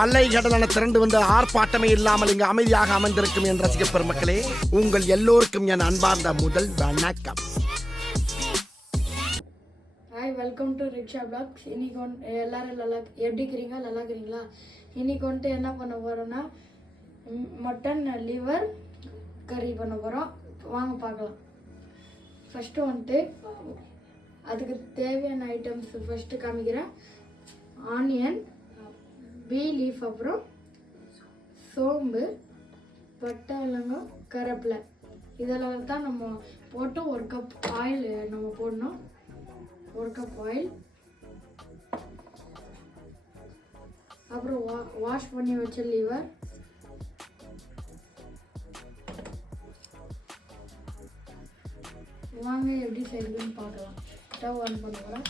அலைகடலான திரண்டு வந்து ஆர்ப்பாட்டமே இல்லாமல் இங்கு அமைதியாக அமர்ந்திருக்கும் என் ரசிக பெருமக்களே, உங்கள் எல்லோருக்கும் என் அன்பார்ந்த முதல் வணக்கம். Hi, welcome to rickshaw vlogs. இன்னைக்கு எல்லாரும் எப்படி இருக்கிறீங்க? நல்லா இருக்கிறீங்களா? இன்னைக்கு என்ன பண்ண போகிறோன்னா மட்டன் லிவர் கறி பண்ண போகிறோம். வாங்க பார்க்கலாம். ஃபஸ்ட்டு அதுக்கு தேவையான ஐட்டம்ஸ் ஃபஸ்ட்டு காமிக்கிறேன். ஆனியன், பீ லீஃப், அப்புறம் சோம்பு, பட்டை, லவங்கம், கருவேப்பிலை, இதெல்லாம் தான் நம்ம போட்டு ஒரு கப் ஆயில் நம்ம போடணும். ஒரு கப் ஆயில், அப்புறம் வாஷ் பண்ணி வச்ச லிவர், வாங்க எப்படி செய்யுதுன்னு பார்க்கலாம். ஸ்டவ் ஆன் பண்ணுவோம்.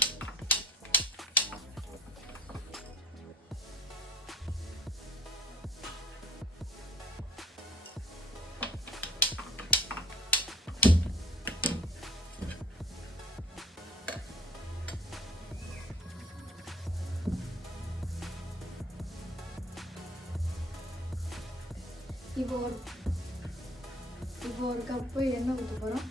இப்போ ஒரு கப்பு எண்ணெய் ஊற்ற போகிறோம்.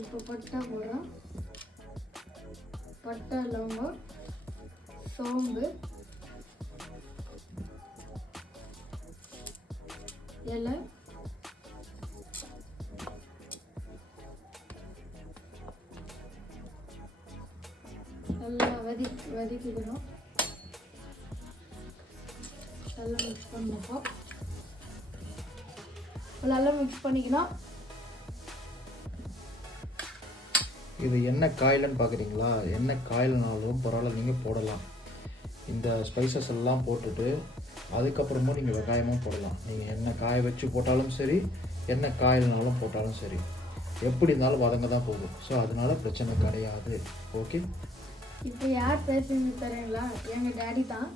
இப்போ பட்டை போடுறோம். பட்டை, லவங்கம், சோம்பு, இலை, நல்லா வதக்கிக்கணும். நல்லா மிக்ஸ் பண்ணப்போ நல்லா மிக்ஸ் பண்ணிக்கணும். இது என்ன காயிலன்னு பார்க்குறீங்களா? என்ன காயில்னாலும் பரவாயில்ல, நீங்கள் போடலாம். இந்த ஸ்பைசஸ் எல்லாம் போட்டுட்டு அதுக்கப்புறமும் நீங்கள் வெங்காயமும் போடலாம். நீங்கள் என்ன காய வச்சு போட்டாலும் சரி, என்ன காயில்னாலும் போட்டாலும் சரி, எப்படி இருந்தாலும் வதங்க தான் போகும். ஸோ அதனால பிரச்சனை கிடையாது. ஓகே, இப்போ யார் பேசுறீங்க தெரியுங்களா? எங்கள் டேடி தான்.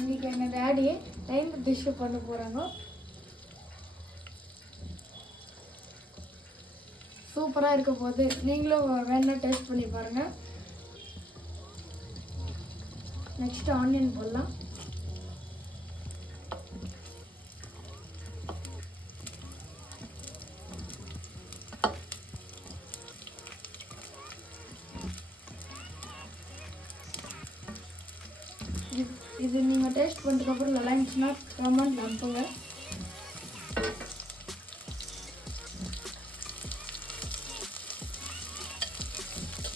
இன்னைக்கு எங்கள் டேடி டைம் டிஷ்ஷு பண்ண போகிறாங்க. சூப்பராக இருக்க போது. நீங்களும் வேணா டேஸ்ட் பண்ணி பாருங்கள். நெக்ஸ்ட் ஆனியன் போடலாம். இது நீங்கள் டேஸ்ட் பண்ணதுக்கப்புறம் நல்லா இருந்துச்சுன்னா கமெண்ட் அனுப்புங்க.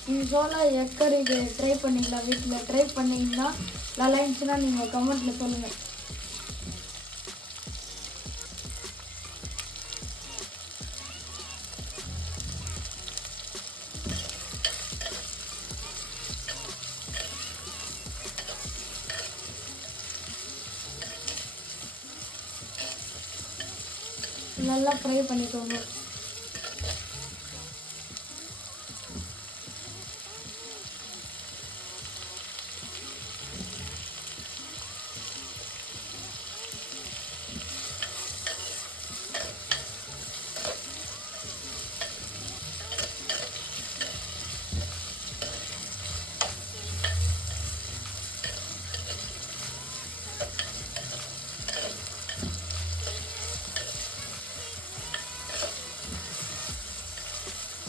நீங்கள் சோலா எக் கறி ட்ரை பண்ணிங்களா? வீட்டில் ட்ரை பண்ணிங்கன்னா நல்லா இருந்துச்சுன்னா நீங்கள் கமெண்ட்டில் சொல்லுங்கள். நல்லா ஃப்ரை பண்ணிக்கோங்க.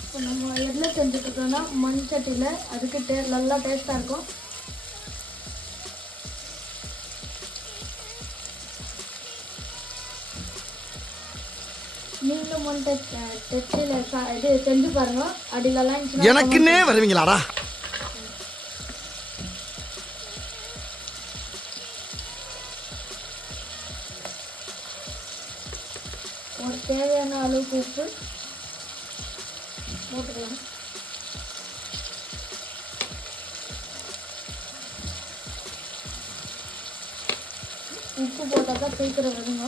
இப்போ நம்ம எதில் செஞ்சுக்கிட்டோன்னா மண் சட்டியில், அதுக்கு நல்லா டேஸ்ட்டாக இருக்கும். நீங்களும் மண் சட்டியில் இது செஞ்சு பாருங்க. அப்படி நல்லா எனக்குன்னே வருவீங்களாடா? ஒரு தேவையான அளவுக்கு உப்பு போட்டுக்கலாம். உப்பு போட்டால் தான் சீக்கிரம் வருங்க.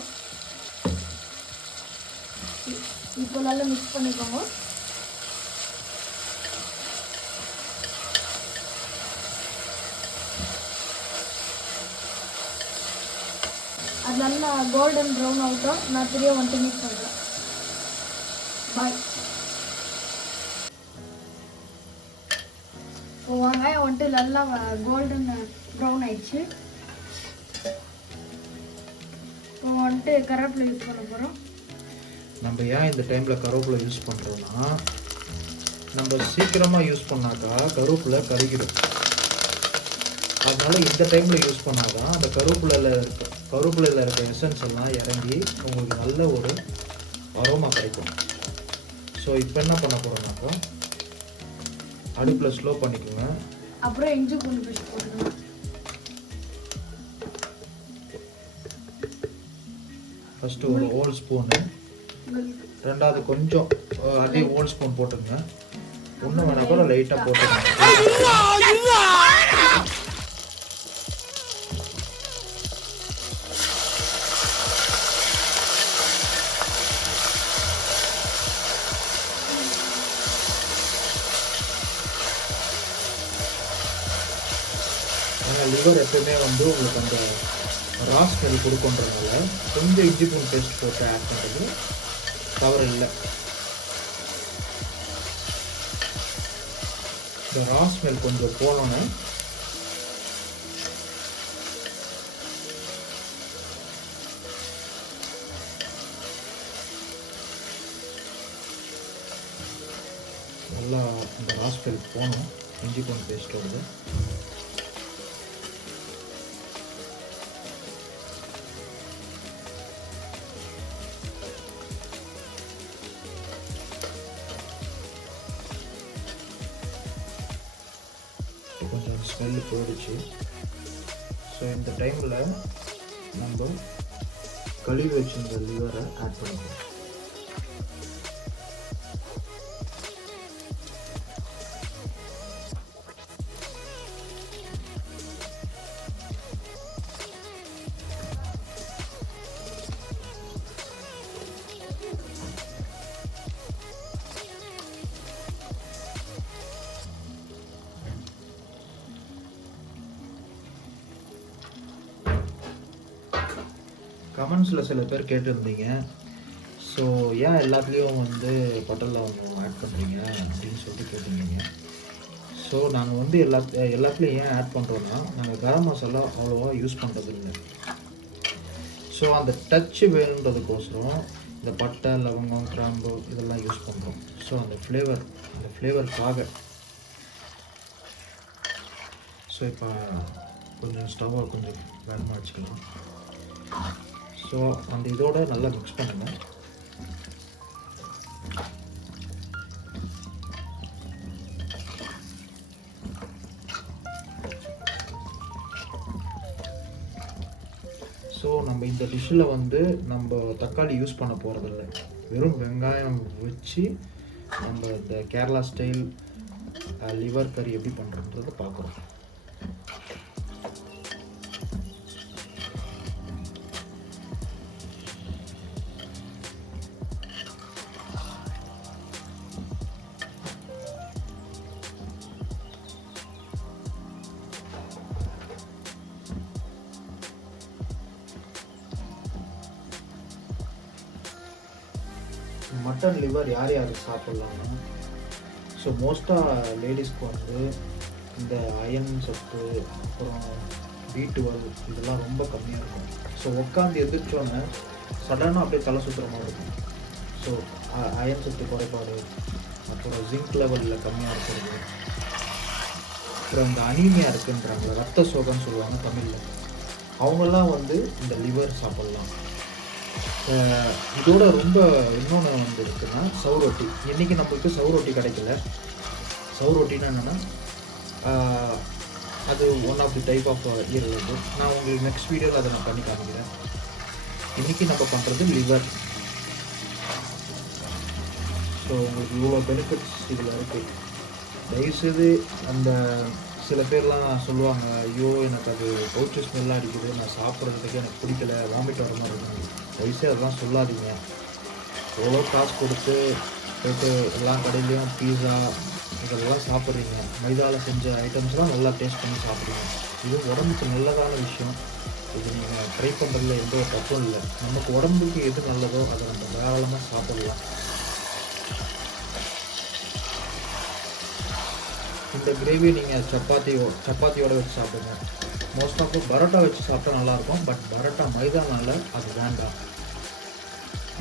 இப்போ நல்லா மிக்ஸ் பண்ணிக்கோங்க. அது நல்லா கோல்டன் ப்ரௌன் ஆகட்டும். நான் திரும்ப வந்துட்டு மிக்ஸ் பண்ணுறேன். பாய். இப்போ வெங்காயம் வந்துட்டு நல்லா கோல்டன் ப்ரௌன் ஆயிடுச்சு. இப்போ வந்துட்டு கருவேப்பிலை யூஸ் பண்ண போகிறோம். நம்ம ஏன் இந்த டைமில் கருவேப்பிலை யூஸ் பண்ணுறோன்னா, நம்ம சீக்கிரமாக யூஸ் பண்ணாக்கா கருவேப்பிலை கருகிடும். அதனால இந்த டைமில் யூஸ் பண்ணாதான் அந்த கருவேப்பிலையில் இருக்க எசன்ஸ் எல்லாம் இறங்கி உங்களுக்கு நல்ல ஒரு அரோமா கிடைக்கும். ஸோ இப்போ என்ன பண்ண போகிறோம்னாக்கா, அடுப்பில் ஸ்லோ பண்ணிக்கோங்க. அப்புறம் இஞ்சி பூண்டு பேஸ்ட் போட்டுக்கணும். ஃபஸ்ட்டு ஒரு ஹோல் ஸ்பூனு, ரெண்டாவது கொஞ்சம் அதே ஹோல் ஸ்பூன் போட்டுங்க. ஒன்றும் வேணா கூட லைட்டாக போட்டுக்கோங்க. லிவர் எப்பவுமே வந்து உங்களுக்கு அந்த ரா ஸ்மெல் கொடுக்குன்றதுனால கொஞ்சம் இஞ்சி பூண்டு பேஸ்ட் போட்டு ஆட் பண்ணுறது தவறு இல்லை. இந்த ரா ஸ்மெல் கொஞ்சம் போனோன்னே நல்லா இந்த ரா ஸ்மெல் போகணும் இஞ்சி பூண்டு பேஸ்ட்டோடு. கொஞ்சம் ஸ்மெல்லு போயிடுச்சு. ஸோ இந்த டைமில் நம்ம கழுவி வச்சிருந்த லிவரை ஆட் பண்ணிக்கலாம். கமெண்ட்ஸில் சில பேர் கேட்டிருந்தீங்க, ஸோ ஏன் எல்லாத்துலேயும் வந்து பட்டை லவங்கம் ஆட் பண்ணுறீங்க அப்படின்னு சொல்லிட்டு கேட்டிருந்தீங்க. ஸோ நாங்கள் வந்து எல்லாத்துலேயும் ஏன் ஆட் பண்ணுறோன்னா, நாங்கள் கரம் மசாலா அவ்வளோவா யூஸ் பண்ணுறது இல்லை. ஸோ அந்த டச்சு வேணுன்றதுக்கோசரம் இந்த பட்டை லவங்கம் கிராம்பு இதெல்லாம் யூஸ் பண்ணுறோம். ஸோ அந்த ஃப்ளேவருக்காக. ஸோ இப்போ கொஞ்சம் ஸ்டவ்வை கொஞ்சம் வேகமாக வச்சுக்கலாம். ஸோ அந்த இதோட நல்லா மிக்ஸ் பண்ணுங்கள். ஸோ நம்ம இந்த டிஷ்ஷில் வந்து நம்ம தக்காளி யூஸ் பண்ண போகிறதில்ல. வெறும் வெங்காயம் வச்சு நம்ம இந்த கேரளா ஸ்டைல் லிவர் கறி எப்படி பண்ணுறதுன்றதை பார்க்குறோம். மட்டன் லிவர் யார் யார் சாப்பிட்லாம்னா, ஸோ மோஸ்ட்டாக லேடிஸ்க்கு வந்து இந்த அயன் சத்து அப்புறம் B12 இதெல்லாம் ரொம்ப கம்மியாக இருக்கும். ஸோ உட்காந்து எதிர்த்தோன்னே சடனாக அப்படியே தலை சுற்றுற மாதிரி இருக்கும். ஸோ அயன் சத்து குறைபாடு, அப்புறம் ஜிங்க் லெவலில் கம்மியாக இருக்கிறது, அப்புறம் இந்த அனீமியா இருக்குன்றாங்க, ரத்த சோகன்னு சொல்லுவாங்க தமிழில், அவங்கெல்லாம் வந்து இந்த லிவர் சாப்பிட்லாம். இதோட ரொம்ப இன்னொன்று வந்து இருக்குன்னா சவுரொட்டி. இன்றைக்கி நம்மளுக்கு சவுரொட்டி கிடைக்கல. சவுரொட்டின்னா என்னென்னா அது one of the type of ஈரல். நான் உங்களுக்கு நெக்ஸ்ட் வீடியோவில் அதை நான் பண்ணி காமிக்கிறேன். இன்றைக்கி நம்ம பண்ணுறது லிவர். ஸோ உங்களுக்கு இவ்வளோ பெனிஃபிட்ஸ் இதில் இருக்குது. தயவுசெய்து அந்த சில பேர்லாம் சொல்லுவாங்க, ஐயோ எனக்கு அது கவுச்சி ஸ்மெல்லாம் அடிக்குது, நான் சாப்பிட்றதுக்கு எனக்கு பிடிக்கல, வாமிட் வர மாதிரி இருக்குது. தயவுசெய்து அதெல்லாம் சொல்லாதீங்க. எவ்வளோ காசு கொடுத்து போய்ட்டு எல்லா கடையிலையும் பீஸா இதெல்லாம் சாப்பிட்றீங்க, மைதாவில் செஞ்ச ஐட்டம்ஸ்லாம் நல்லா டேஸ்ட் பண்ணி சாப்பிட்றீங்க. இது உடம்புக்கு நல்லதான விஷயம். இது நீங்கள் ட்ரை பண்ணுறதுல எந்த ஒரு தப்பும் இல்லை. நமக்கு உடம்புக்கு எது நல்லதோ அதை நம்ம தாராளமாக சாப்பிடலாம். இந்த கிரேவி நீங்கள் சப்பாத்தியோட வச்சு சாப்பிடுங்க. மோஸ்ட் ஆஃப் பரோட்டா வச்சு சாப்பிட்டா நல்லாயிருக்கும். பட் பரோட்டா மைதானால அது வேண்டாம்.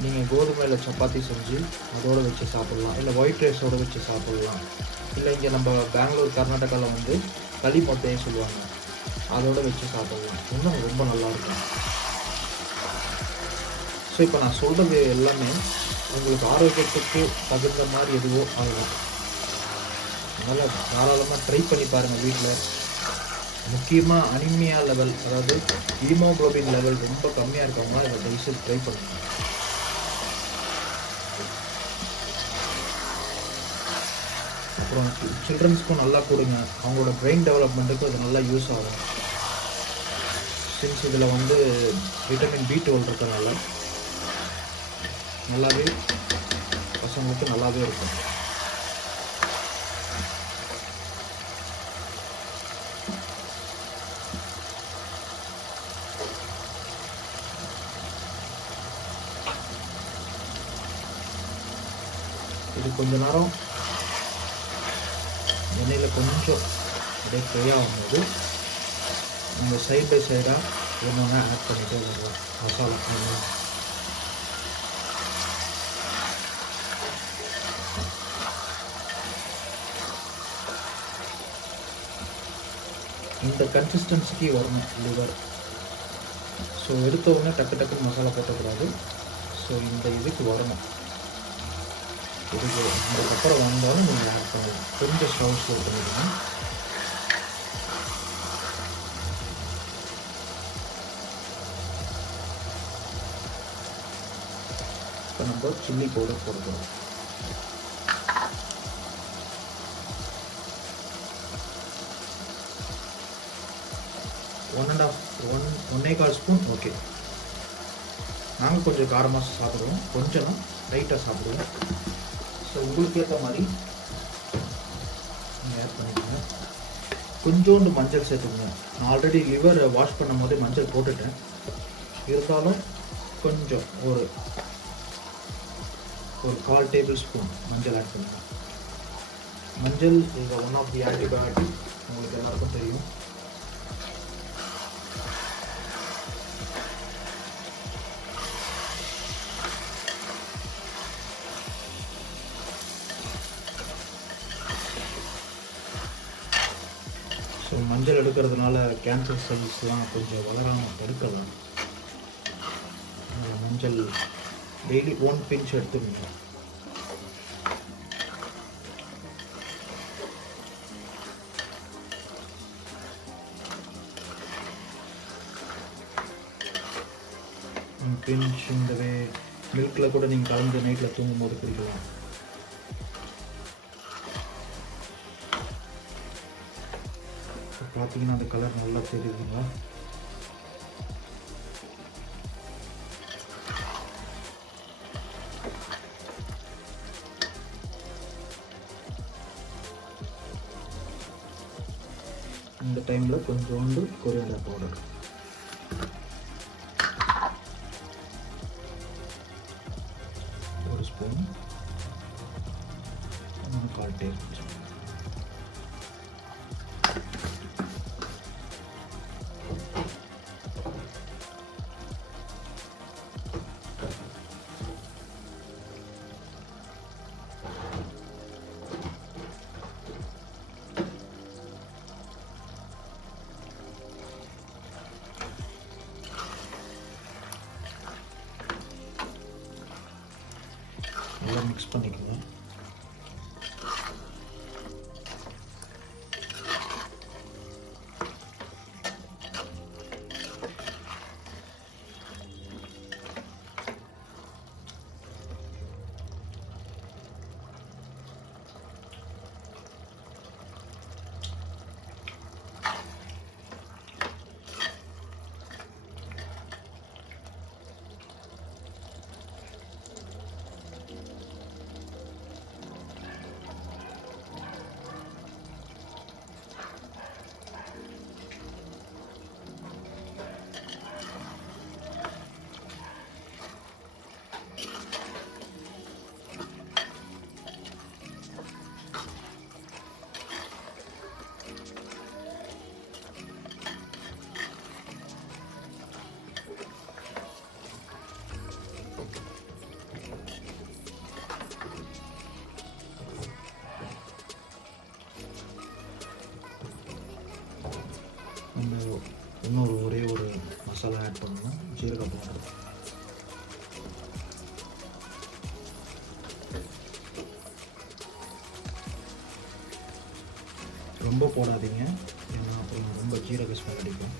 நீங்கள் கோதுமையில் சப்பாத்தி செஞ்சு அதோடு வச்சு சாப்பிட்லாம், இல்லை ஒயிட் ரைஸோடு வச்சு சாப்பிட்லாம், இல்லை இங்கே நம்ம பெங்களூர் கர்நாடகாவில் வந்து களி மொட்டையை சொல்லுவாங்க, அதோடு வச்சு சாப்பிட்லாம். இன்னும் ரொம்ப நல்லாயிருக்கும். ஸோ இப்போ நான் சொல்கிறது எல்லாமே உங்களுக்கு ஆரோக்கியத்துக்கு தகுந்த மாதிரி எதுவோ அதுதான். அதனால் தாராளமாக ட்ரை பண்ணி பாருங்கள் வீட்டில். முக்கியமாக அனிமியா லெவல், அதாவது ஹீமோக்ளோபின் லெவல் ரொம்ப கம்மியாக இருக்கவங்க இதை தயவுசெய்து ட்ரை பண்ணுங்கள். அப்புறம் சில்ட்ரன்ஸ்க்கும் நல்லா கொடுங்க. அவங்களோட பிரெயின் டெவலப்மெண்ட்டுக்கு அது நல்லா யூஸ் ஆகும். சின்ஸ் இதில் வந்து விட்டமின் B12 இருக்கிறதுனால நல்லாவே பசங்களுக்கு நல்லாவே இருக்கும். இது கொஞ்ச நேரம் எண்ணெயில் கொஞ்சம் அப்படியே ஃப்ரை ஆகும்போது நம்ம சைட் பை சைடாக ஒன்று ஆட் பண்ணிகிட்டே வருவோம் மசாலா. இந்த கன்சிஸ்டன்சிக்கு வரணும் லிவர். ஸோ எடுத்த உடனே டக்குன்னு மசாலா போட்டக்கூடாது. ஸோ இந்த இதுக்கு வரணும். இதுக்கு அதுக்கப்புறம் வந்தாலும் நீங்கள் ஆட் பண்ணலாம். கொஞ்சம் ஸ்டவ் ஸ்லோ பண்ணிடுங்க. இப்போ நம்ம சில்லி பவுடர் போடுறோம். ஒன்னே கால் ஸ்பூன். ஓகே, நாங்கள் கொஞ்சம் காரமாக சாப்பிடுவோம், கொஞ்சம் லைட்டாக சாப்பிடுவோம். ஸோ உங்களுக்கு ஏற்ற மாதிரி நீங்கள் ஆட் பண்ணிக்கோங்க. கொஞ்சோண்டு மஞ்சள் சேர்த்துக்கோங்க. நான் ஆல்ரெடி லிவர் வாஷ் பண்ணும் போதே மஞ்சள் போட்டுட்டேன். இருந்தாலும் கொஞ்சம் ஒரு 1/4 டேபிள் ஸ்பூன் மஞ்சள் ஆட் பண்ணுங்க. மஞ்சள் is one of the antibiotic, உங்களுக்கு எல்லாருக்கும் தெரியும். ஸோ மஞ்சள் எடுக்கிறதுனால கேன்சர் செல்ஸ்லாம் கொஞ்சம் வளராமல் தடுக்கலாம். மஞ்சள் டெய்லி 1 பிஞ்ச் எடுத்துக்கணும். பிஞ்ச் இந்த மில்கில் கூட நீங்கள் கலந்து நைட்டில் தூங்கும் போது குடிக்கலாம். பார்த்தீங்கன்னா அந்த கலர் நல்லா தெரியுதுங்களா? இந்த டைமில் கொஞ்சோண்டு கொரியாண்டர் பவுடர், ஒரு ஸ்பூன், 1/4 டேபிள் ஸ்பூன். நல்லா மிக்ஸ் பண்ணிக்கணும். ஒரே ஒரு மசாலா ஆட் பண்ணணும், ஜீரக பவுடர். ரொம்ப போடாதீங்க, ஏன்னா அப்புறம் ரொம்ப ஜீரக ஸ்மெல் அடிக்கும்.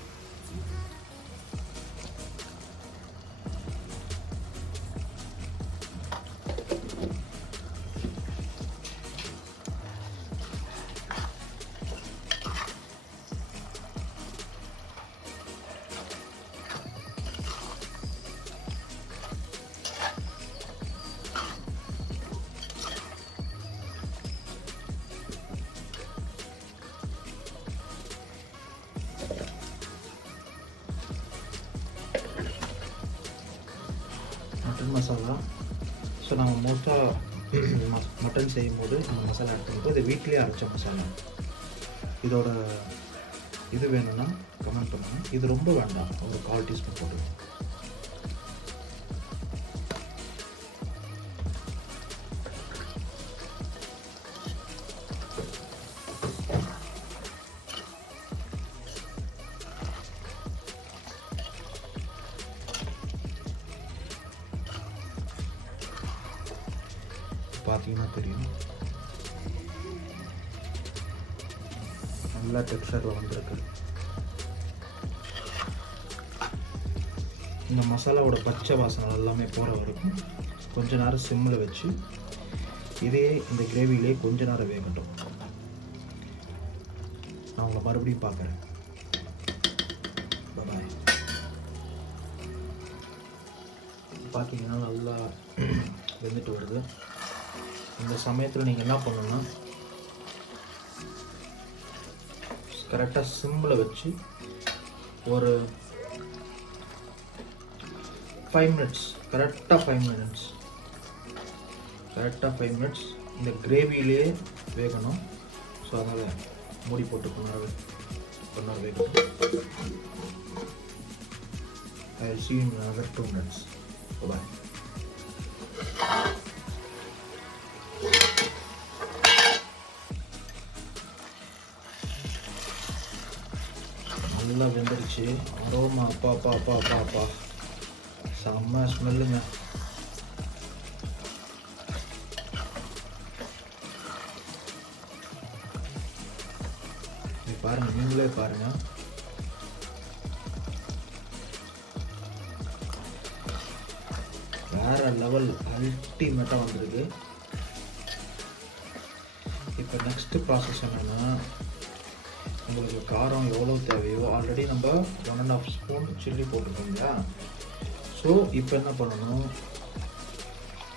மட்டன் மசாலா. ஸோ நாங்கள் மோஸ்ட்டாக மட்டன் செய்யும்போது இந்த மசாலா ஆட் பண்ணும்போது இது வீட்டிலே அரைச்ச மசாலா. இதோட இது வேணும்னா கமெண்ட் பண்ணுங்கள். இது ரொம்ப வேண்டாம், ஒரு 1/4 டீஸ்பூன் போட்டு. பார்த்தீங்கன்னா தெரியும், நல்லா டெக்ஸ்சரில் வந்திருக்கு. இந்த மசாலாவோட பச்சை வாசனை எல்லாமே போகிற வரைக்கும் கொஞ்ச நேரம் சிம்மில் வச்சு இதே இந்த கிரேவிலே கொஞ்ச நேரம் வேகட்டும். நான் உங்களை மறுபடியும் பார்க்குறேன். பாய். பார்த்தீங்கன்னா நல்லா வெந்துட்டு வருது. இந்த சமயத்தில் நீங்கள் என்ன பண்ணணும்னா கரெக்டாக சிம்மில் வச்சு ஒரு 5 மினிட்ஸ், கரெக்டாக 5 மினிட்ஸ் இந்த கிரேவிலே வேகணும். ஸோ அதனால் மூடி போட்டு கொஞ்ச வேகணும். I will see you in another 2 minutes. Bye. நல்லா வெந்துருச்சு. அரோமா அப்பா செம்ம ஸ்மெல்லுங்க. பாருங்க, நீங்களே பாருங்க. வேற லெவல் அல்டிமேட்டாக வந்திருக்கு. இப்போ நெக்ஸ்ட் ப்ராசஸ் என்னன்னா, உங்களுக்கு காரம் எவ்வளோ தேவையோ, ஆல்ரெடி நம்ம 1.5 ஸ்பூன் சில்லி போட்டுருக்கோம் இல்லையா. ஸோ இப்போ என்ன பண்ணணும்,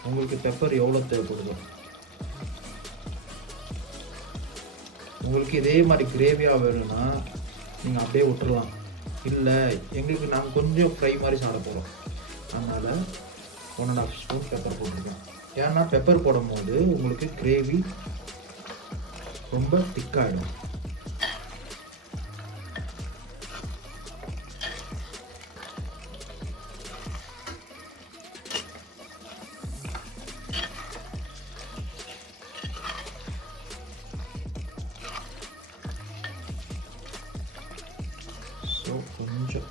உங்களுக்கு பெப்பர் எவ்வளோ தேவைப்படுதோ, உங்களுக்கு இதே மாதிரி கிரேவியாக வேணும்னா நீங்கள் அப்படியே விட்டுறலாம். இல்லை எங்களுக்கு நாங்கள் கொஞ்சம் ஃப்ரை மாதிரி சாப்பிட போகிறோம், அதனால் 1.5 ஸ்பூன் பெப்பர் போட்டிருக்கோம். ஏன்னா பெப்பர் போடும் போது உங்களுக்கு கிரேவி ரொம்ப திக்காகிடும். ஸோ கொஞ்சம்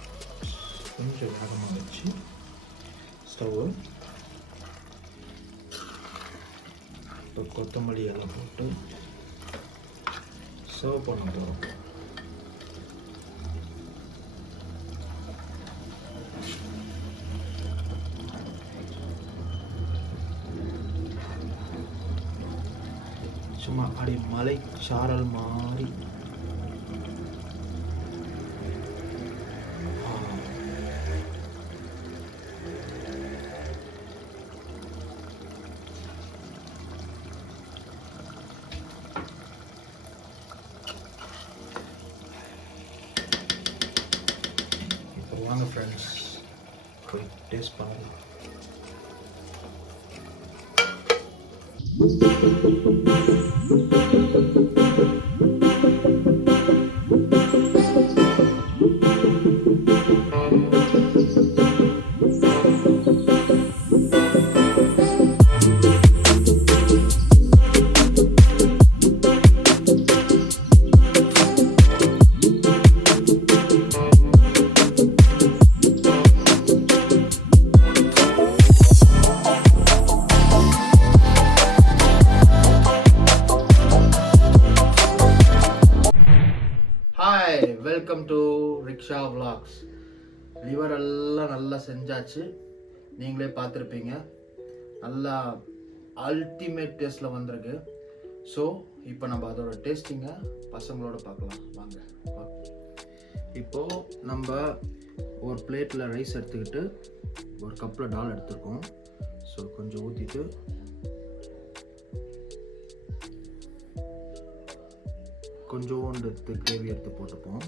வேகமாக வச்சு ஸ்டவ் இப்போ கொத்தமல்லி எல்லாம் போட்டு சர்வ் பண்ண போகிறோம். சும்மா அப்படி மலை சாரல் மாதிரி வாங்க ஃப்ரெண்ட்ஸ், போய் டேஸ்ட் பண்ணலாம். Welcome to rickshaw vlogs. Liver எல்லாம் நல்லா செஞ்சாச்சு, நீங்களே பார்த்துருப்பீங்க. நல்லா அல்டிமேட் டேஸ்ட்டில் வந்திருக்கு. ஸோ இப்போ நம்ம அதோட டேஸ்டிங்கை பசங்களோட பார்க்கலாம் வாங்க. இப்போது நம்ம ஒரு பிளேட்டில் ரைஸ் எடுத்துக்கிட்டு ஒரு கப்பில் டால் எடுத்துருக்கோம். ஸோ கொஞ்சம் ஊற்றிட்டு கொஞ்சோண்டு எடுத்து கிரேவி எடுத்து போட்டுப்போம்.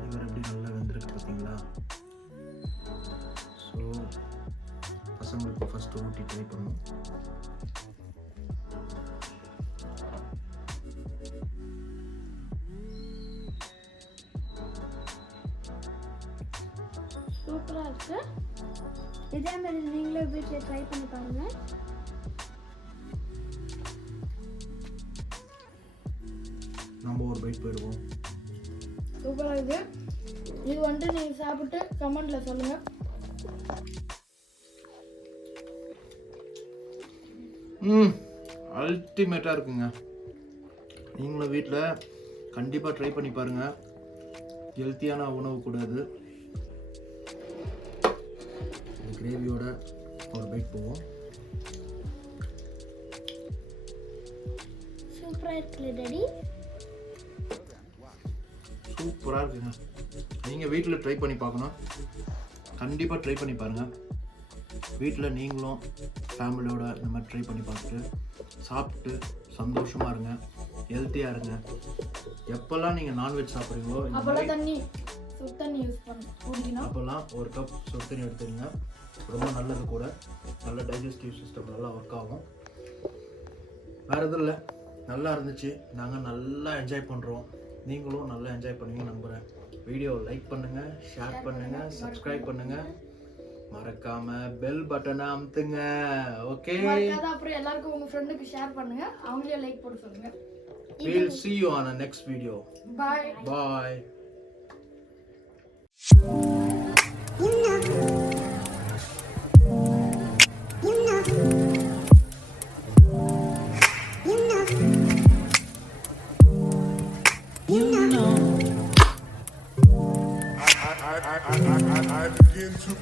லிவர் எப்படி நல்லா வெந்திருக்கு பார்த்தீங்களா? ஸோ பசங்களுக்கு ஃபஸ்ட்டு ஊட்டி ட்ரை பண்ணுவோம். சூப்பராக இருக்கு. இதே மாதிரி நீங்களே வீட்டில் ட்ரை பண்ணி பாருங்க. நம்ம ஒரு பைட் போயிடுவோம். சூப்பராக இருக்குது. இது வந்துட்டு நீங்கள் சாப்பிட்டு கமெண்ட்டில் சொல்லுங்கள். அல்டிமேட்டாக இருக்குங்க. நீங்களும் வீட்டில் கண்டிப்பாக ட்ரை பண்ணி பாருங்கள். ஹெல்த்தியான உணவு கூடாது. கிரேவியோட ஒரு பைட் போவோம். சூப்பராக இருக்குல்ல டாடி? சூப்பராக இருக்குங்க. நீங்கள் வீட்டில் ட்ரை பண்ணி பார்க்கணும். கண்டிப்பாக ட்ரை பண்ணி பாருங்கள். வீட்டில் நீங்களும் ஃபேமிலியோட இந்த மாதிரி ட்ரை பண்ணி பார்த்துட்டு சாப்பிட்டு சந்தோஷமாக இருங்க, ஹெல்த்தியாக இருங்க. எப்போல்லாம் நீங்கள் நான்வெஜ் சாப்பிட்றீங்களோ அப்போல்லாம் தண்ணி சுடு தண்ணி யூஸ் பண்ணணும். அப்போல்லாம் ஒரு கப் சுடு தண்ணி எடுத்துங்க. ரொம்ப நல்லது கூட. நல்ல டைஜஸ்டிவ் சிஸ்டம் நல்லா ஒர்க் ஆகும். வேறு எதுவும் இல்லை, நல்லா இருந்துச்சு. நாங்கள் நல்லா என்ஜாய் பண்ணுறோம். நீங்களும் நல்லா என்ஜாய் பண்ணுவீங்கன்னு நம்புகிறேன். வீடியோவை லைக் பண்ணுங்கள், ஷேர் பண்ணுங்கள், சப்ஸ்கிரைப் பண்ணுங்கள். மறக்காம பெல் பட்டனை அமுத்துங்க. ஓகே, அப்புறம் எல்லாருக்கும் உங்க ஃப்ரெண்டுக்கு ஷேர் பண்ணுங்க, அவங்களே லைக் போட்டு சொல்லுங்க. we'll see you on a next video. Bye. Bye. I begin to